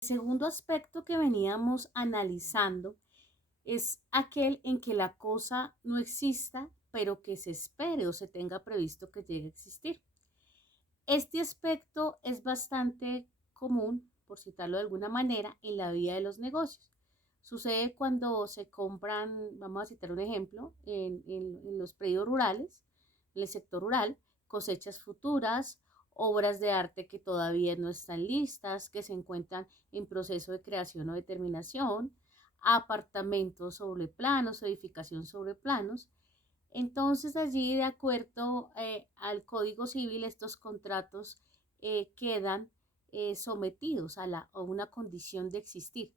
El segundo aspecto que veníamos analizando es aquel en que la cosa no exista, pero que se espere o se tenga previsto que llegue a existir. Este aspecto es bastante común, por citarlo de alguna manera, en la vida de los negocios. Sucede cuando se compran, vamos a citar un ejemplo, en los predios rurales, en el sector rural, cosechas futuras, obras de arte que todavía no están listas, que se encuentran en proceso de creación o determinación, apartamentos sobre planos, edificación sobre planos. Entonces allí, de acuerdo al Código Civil, estos contratos quedan sometidos a una condición de existir,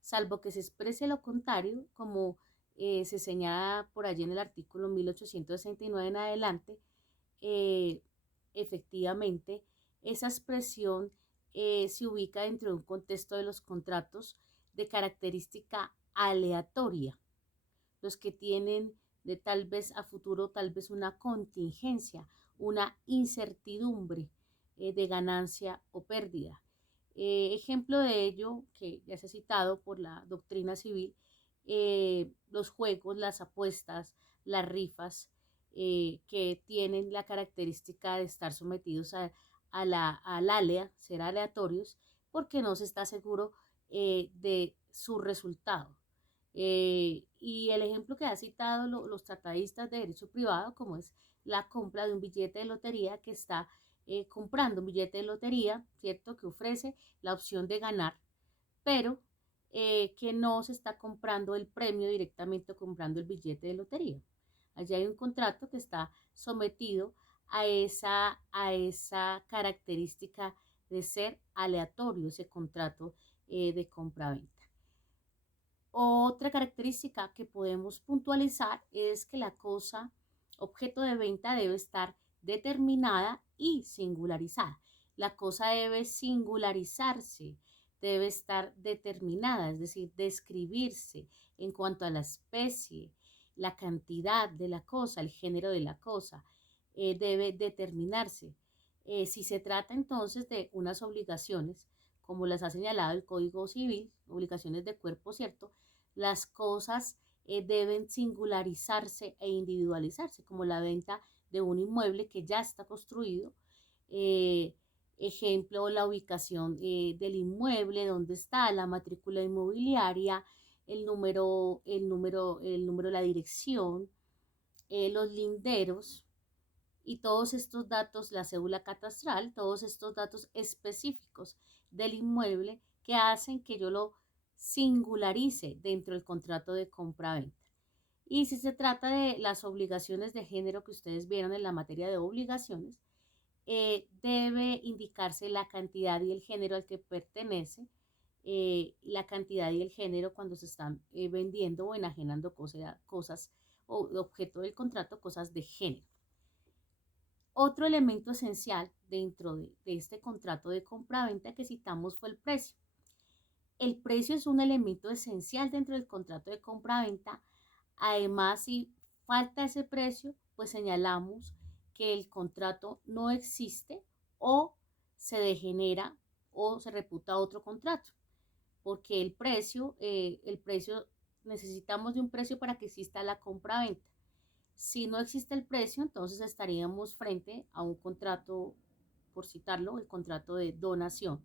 salvo que se exprese lo contrario, como se señala por allí en el artículo 1869 en adelante. eh, Efectivamente, esa expresión se ubica dentro de un contexto de los contratos de característica aleatoria, los que tienen de tal vez a futuro tal vez una contingencia, una incertidumbre de ganancia o pérdida. Ejemplo de ello, que ya se ha citado por la doctrina civil, los juegos, las apuestas, las rifas, que tienen la característica de estar sometidos al alea, ser aleatorios, porque no se está seguro de su resultado. Y el ejemplo que ha citado los tratadistas de derecho privado, como es la compra de un billete de lotería que está comprando un billete de lotería, ¿cierto? Que ofrece la opción de ganar, pero que no se está comprando el premio directamente comprando el billete de lotería. Allí hay un contrato que está sometido a esa característica de ser aleatorio, ese contrato de compra-venta. Otra característica que podemos puntualizar es que la cosa objeto de venta debe estar determinada y singularizada. La cosa debe singularizarse, debe estar determinada, es decir, describirse en cuanto a la especie, la cantidad de la cosa, el género de la cosa, debe determinarse. Si se trata entonces de unas obligaciones, como las ha señalado el Código Civil, obligaciones de cuerpo, ¿cierto? Las cosas deben singularizarse e individualizarse, como la venta de un inmueble que ya está construido. Eh, Ejemplo, la ubicación del inmueble, dónde está, la matrícula inmobiliaria, el número, la dirección, los linderos y todos estos datos, la cédula catastral, todos estos datos específicos del inmueble que hacen que yo lo singularice dentro del contrato de compra-venta. Y si se trata de las obligaciones de género que ustedes vieron en la materia de obligaciones, debe indicarse la cantidad y el género al que pertenece, la cantidad y el género cuando se están vendiendo o enajenando cosas o objeto del contrato, cosas de género. Otro elemento esencial dentro de este contrato de compra-venta que citamos fue el precio. El precio es un elemento esencial dentro del contrato de compra-venta. Además, si falta ese precio, pues señalamos que el contrato no existe o se degenera o se reputa otro contrato, porque el precio, necesitamos de un precio para que exista la compra-venta. Si no existe el precio, entonces estaríamos frente a un contrato, por citarlo, el contrato de donación,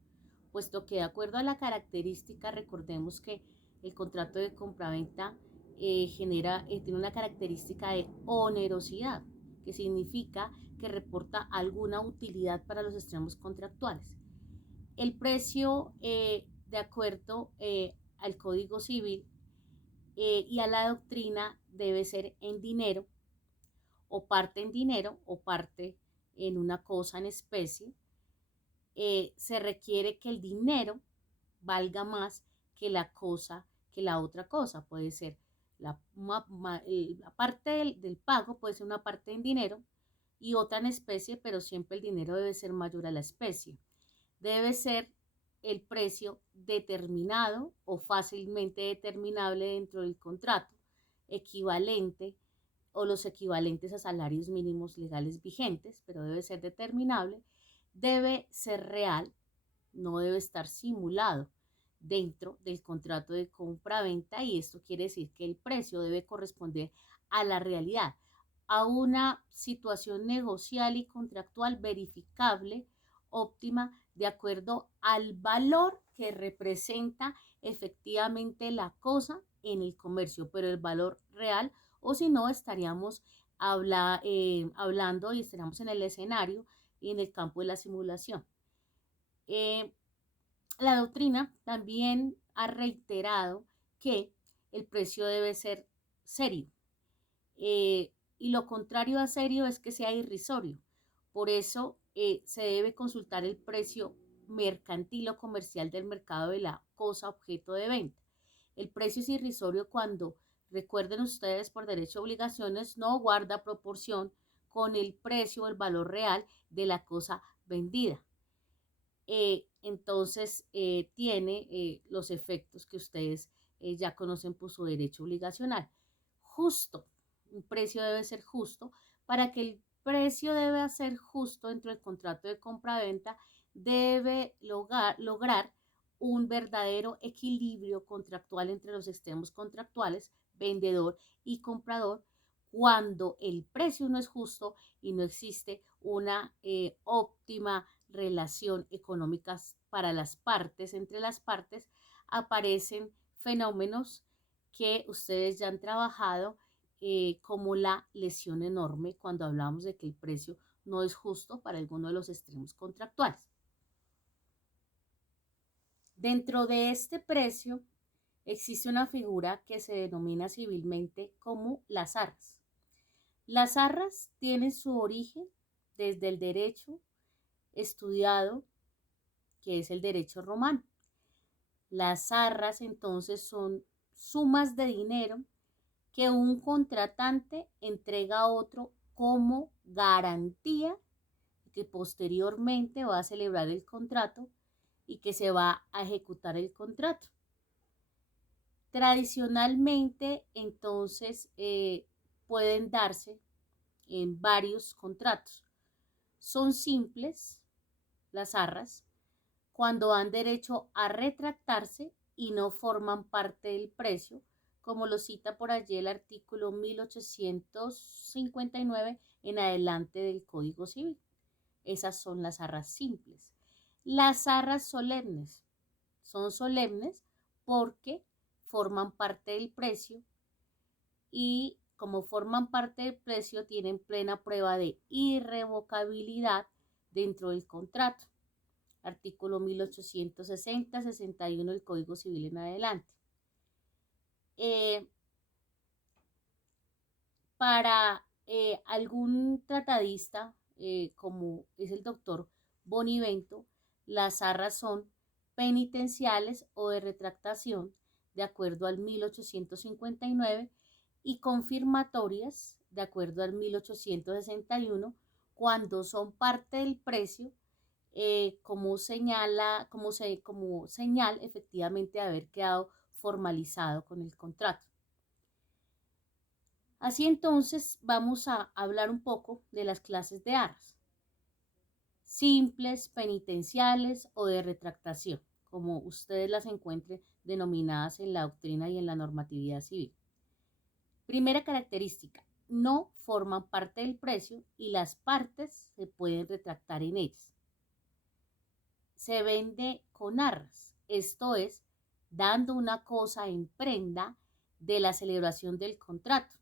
puesto que de acuerdo a la característica, recordemos que el contrato de compraventa tiene una característica de onerosidad, que significa que reporta alguna utilidad para los extremos contractuales. El precio, de acuerdo al Código Civil y a la doctrina, debe ser en dinero, o parte en dinero o parte en una cosa en especie. Se requiere que el dinero valga más que la cosa, que la otra cosa. Puede ser la parte del pago, puede ser una parte en dinero y otra en especie, pero siempre el dinero debe ser mayor a la especie. Debe ser el precio determinado o fácilmente determinable dentro del contrato, equivalente o los equivalentes a salarios mínimos legales vigentes, pero debe ser determinable, debe ser real, no debe estar simulado. dentro del contrato de compra-venta, y esto quiere decir que el precio debe corresponder a la realidad, a una situación negocial y contractual verificable, óptima, de acuerdo al valor que representa efectivamente la cosa en el comercio, pero el valor real, o si no, estaríamos hablando y estaríamos en el escenario y en el campo de la simulación. La doctrina también ha reiterado que el precio debe ser serio, y lo contrario a serio es que sea irrisorio. Por eso se debe consultar el precio mercantil o comercial del mercado de la cosa objeto de venta. El precio es irrisorio cuando, recuerden ustedes, por derecho a obligaciones, no guarda proporción con el precio o el valor real de la cosa vendida. Entonces tiene los efectos que ustedes ya conocen por su derecho obligacional. Justo, un precio debe ser justo. Para que el precio debe ser justo dentro del contrato de compra-venta, debe lograr un verdadero equilibrio contractual entre los extremos contractuales, vendedor y comprador. Cuando el precio no es justo y no existe una óptima relación económica para las partes, entre las partes, aparecen fenómenos que ustedes ya han trabajado, como la lesión enorme, cuando hablamos de que el precio no es justo para alguno de los extremos contractuales. Dentro de este precio existe una figura que se denomina civilmente como las arras. Las arras tienen su origen desde el derecho estudiado, que es el derecho romano. Las arras entonces son sumas de dinero que un contratante entrega a otro como garantía que posteriormente va a celebrar el contrato y que se va a ejecutar el contrato. Tradicionalmente, entonces, pueden darse en varios contratos. Son simples las arras cuando dan derecho a retractarse y no forman parte del precio, como lo cita por allí el artículo 1859 en adelante del Código Civil. Esas son las arras simples. Las arras solemnes son solemnes porque forman parte del precio, y como forman parte del precio tienen plena prueba de irrevocabilidad dentro del contrato. Artículo 1860, 61 del Código Civil en adelante. Para algún tratadista, como es el doctor Bonivento, las arras son penitenciales o de retractación, de acuerdo al 1859, y confirmatorias, de acuerdo al 1861, cuando son parte del precio, como señal efectivamente de haber quedado formalizado con el contrato. Así entonces vamos a hablar un poco de las clases de arras: simples, penitenciales o de retractación, como ustedes las encuentren denominadas en la doctrina y en la normatividad civil. Primera característica: no forman parte del precio y las partes se pueden retractar en ellas. Se vende con arras, esto es, dando una cosa en prenda de la celebración del contrato.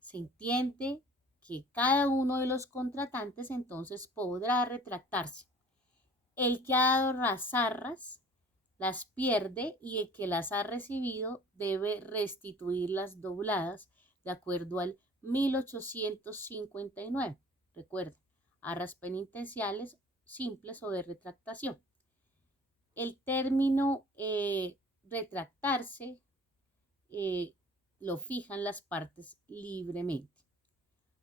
Se entiende que cada uno de los contratantes entonces podrá retractarse. El que ha dado las arras las pierde, y el que las ha recibido debe restituirlas dobladas, de acuerdo al 1859. Recuerden, arras penitenciales, simples o de retractación. El término retractarse lo fijan las partes libremente.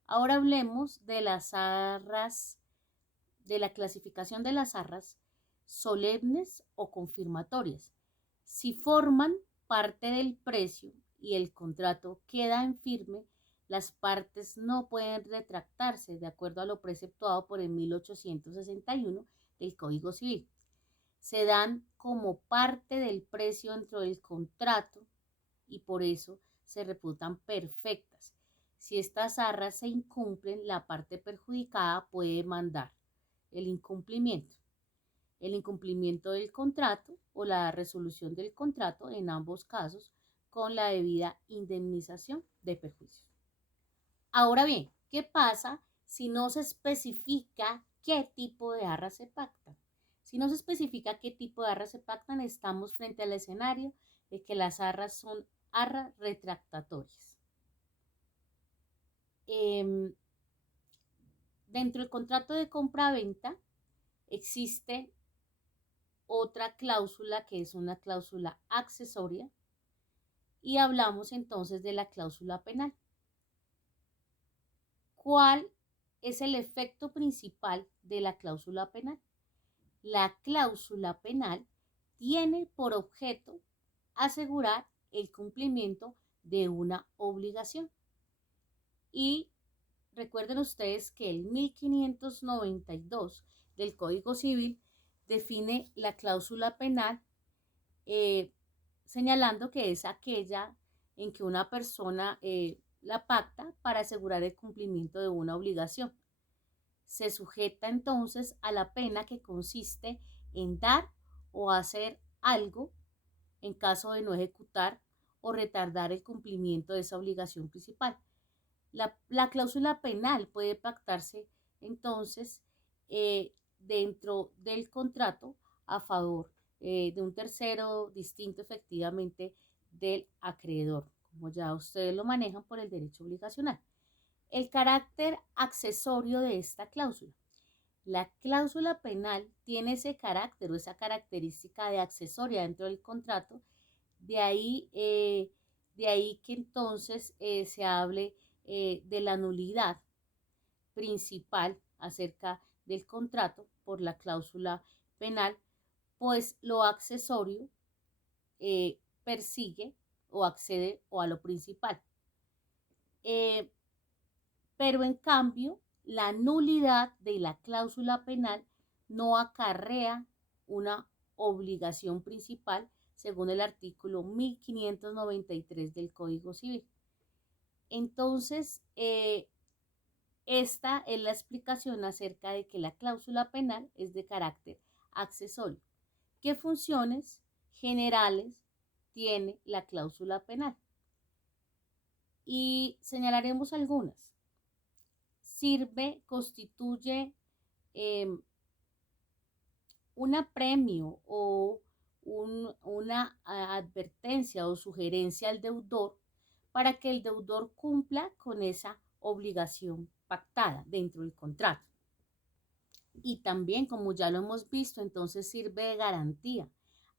Ahora hablemos de las arras, de la clasificación de las arras solemnes o confirmatorias. Si forman parte del precio y el contrato queda en firme, las partes no pueden retractarse, de acuerdo a lo preceptuado por el 1861 del Código Civil. se dan como parte del precio dentro del contrato y por eso se reputan perfectas. Si estas arras se incumplen, la parte perjudicada puede demandar el incumplimiento del contrato o la resolución del contrato, en ambos casos, con la debida indemnización de perjuicios. Ahora bien, ¿qué pasa si no se especifica qué tipo de arras se pactan? Si no se especifica qué tipo de arras se pactan, estamos frente al escenario de que las arras son arras retractatorias. Dentro del contrato de compra-venta existe otra cláusula que es una cláusula accesoria y hablamos entonces de la cláusula penal. ¿Cuál es el efecto principal de la cláusula penal? La cláusula penal tiene por objeto asegurar el cumplimiento de una obligación. Y recuerden ustedes que el 1592 del Código Civil define la cláusula penal señalando que es aquella en que una persona la pacta para asegurar el cumplimiento de una obligación. Se sujeta entonces a la pena que consiste en dar o hacer algo en caso de no ejecutar o retardar el cumplimiento de esa obligación principal. La cláusula penal puede pactarse entonces dentro del contrato a favor de un tercero distinto efectivamente del acreedor, como ya ustedes lo manejan por el derecho obligacional. El carácter accesorio de esta cláusula. La cláusula penal tiene ese carácter o esa característica de accesoria dentro del contrato, de ahí que entonces se hable de la nulidad principal acerca del contrato por la cláusula penal, pues lo accesorio persigue o accede o a lo principal. Pero en cambio, la nulidad de la cláusula penal no acarrea una obligación principal según el artículo 1593 del Código Civil. Entonces, esta es la explicación acerca de que la cláusula penal es de carácter accesorio. ¿Qué funciones generales tiene la cláusula penal? Y señalaremos algunas. Constituye un apremio o una advertencia o sugerencia al deudor para que el deudor cumpla con esa obligación pactada dentro del contrato. Y también, como ya lo hemos visto, entonces sirve de garantía.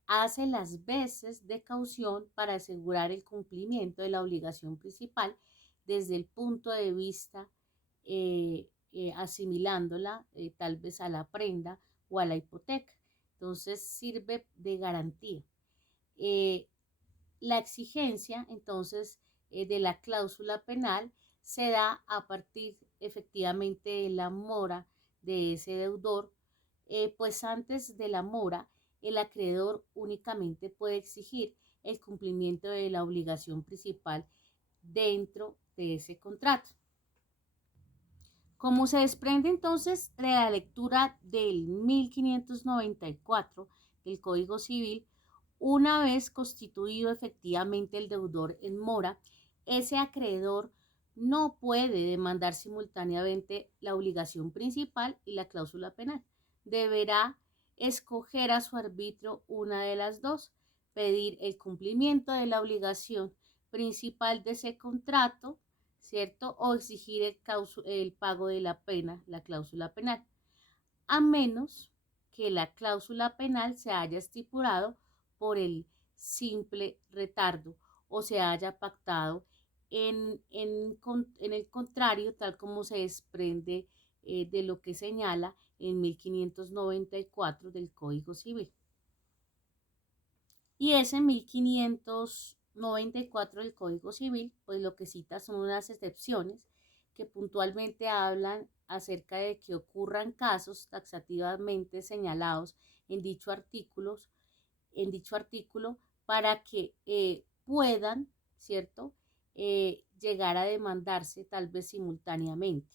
Hace las veces de caución para asegurar el cumplimiento de la obligación principal desde el punto de vista asimilándola tal vez a la prenda o a la hipoteca. Entonces sirve de garantía. La exigencia entonces de la cláusula penal se da a partir efectivamente de la mora de ese deudor, pues antes de la mora el acreedor únicamente puede exigir el cumplimiento de la obligación principal dentro de ese contrato. Como se desprende entonces de la lectura del 1594 del Código Civil, una vez constituido efectivamente el deudor en mora, ese acreedor no puede demandar simultáneamente la obligación principal y la cláusula penal. Deberá escoger a su arbitrio una de las dos, pedir el cumplimiento de la obligación principal de ese contrato, ¿cierto? O exigir el pago de la pena, la cláusula penal, a menos que la cláusula penal se haya estipulado por el simple retardo o se haya pactado en el contrario, tal como se desprende de lo que señala en 1594 del Código Civil. Y ese 1594 del Código Civil, pues lo que cita son unas excepciones que puntualmente hablan acerca de que ocurran casos taxativamente señalados en en dicho artículo para que puedan, ¿cierto?, llegar a demandarse tal vez simultáneamente.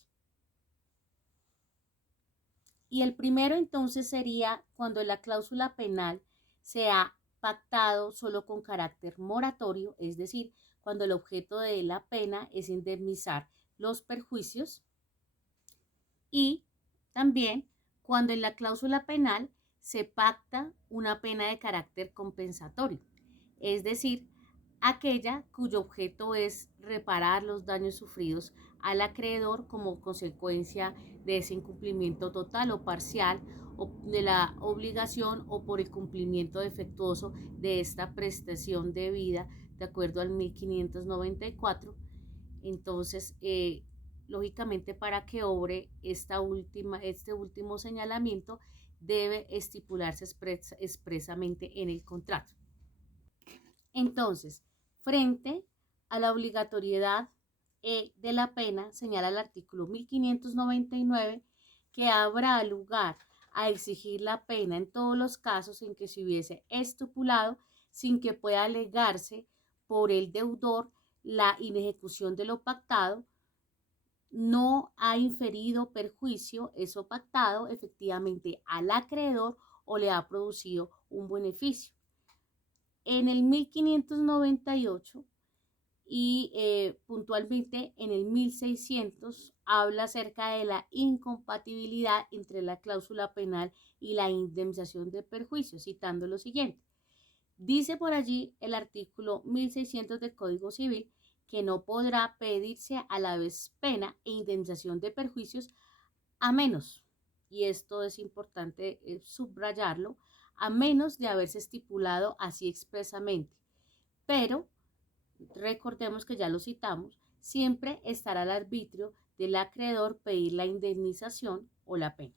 Y el primero entonces sería cuando la cláusula penal se ha pactado solo con carácter moratorio, es decir, cuando el objeto de la pena es indemnizar los perjuicios, y también cuando en la cláusula penal se pacta una pena de carácter compensatorio, es decir, aquella cuyo objeto es reparar los daños sufridos al acreedor como consecuencia de ese incumplimiento total o parcial o de la obligación o por el cumplimiento defectuoso de esta prestación debida de acuerdo al 1594. Entonces, lógicamente, para que obre este último señalamiento, debe estipularse expresamente en el contrato. Entonces, frente a la obligatoriedad de la pena, señala el artículo 1599 que habrá lugar a exigir la pena en todos los casos en que se hubiese estipulado sin que pueda alegarse por el deudor la inejecución de lo pactado, no ha inferido perjuicio eso pactado efectivamente al acreedor o le ha producido un beneficio. En el 1598 y puntualmente en el 1600 habla acerca de la incompatibilidad entre la cláusula penal y la indemnización de perjuicios, citando lo siguiente. Dice por allí el artículo 1600 del Código Civil que no podrá pedirse a la vez pena e indemnización de perjuicios a menos, y esto es importante subrayarlo, a menos de haberse estipulado así expresamente. Pero recordemos que ya lo citamos, siempre estará al arbitrio del acreedor pedir la indemnización o la pena.